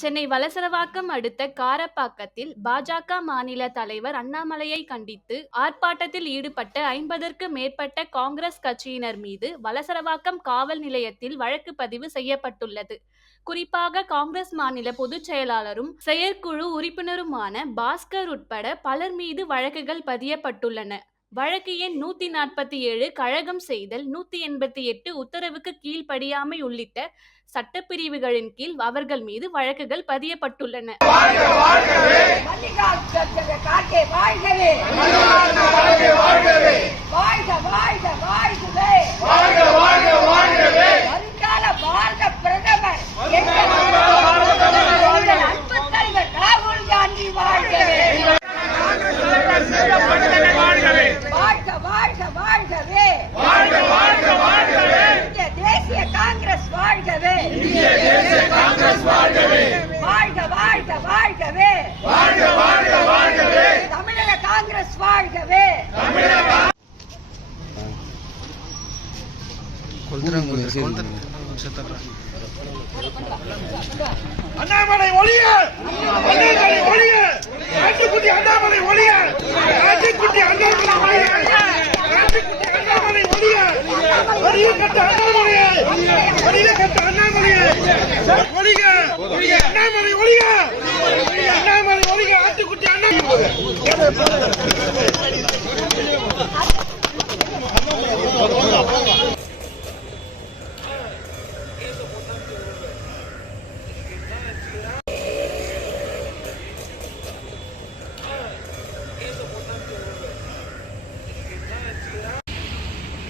சென்னை வளசரவாக்கம் அடுத்த காரப்பாக்கத்தில் பாஜக மாநில தலைவர் அண்ணாமலையை கண்டித்து ஆர்ப்பாட்டத்தில் ஈடுபட்ட 50க்கும் மேற்பட்ட காங்கிரஸ் கட்சியினர் மீது வளசரவாக்கம் காவல் நிலையத்தில் வழக்கு பதிவு செய்யப்பட்டுள்ளது. குறிப்பாக காங்கிரஸ் மாநில பொதுச் செயலாளரும் செயற்குழு உறுப்பினருமான பாஸ்கர் உட்பட பலர் மீது வழக்குகள் பதியப்பட்டுள்ளன. வழக்கு எண் 147 கழகம் செய்தல், 188 உத்தரவுக்கு கீழ்ப்படியாமை உள்ளிட்ட சட்டப்பிரிவுகளின் கீழ் அவர்கள் மீது வழக்குகள் பதியப்பட்டுள்ளன. அண்ணாமலை ஒழிய, அண்ணாமலை ஒழிய, ஆட்டுக்குட்டி அண்ணாமலை ஒழிய, ஆட்டுக்குட்டி அண்ணாமலை ஒழிய, ஆட்டுக்குட்டி அண்ணாமலை ஒழிய, வரிய கட்ட அண்ணாமலையை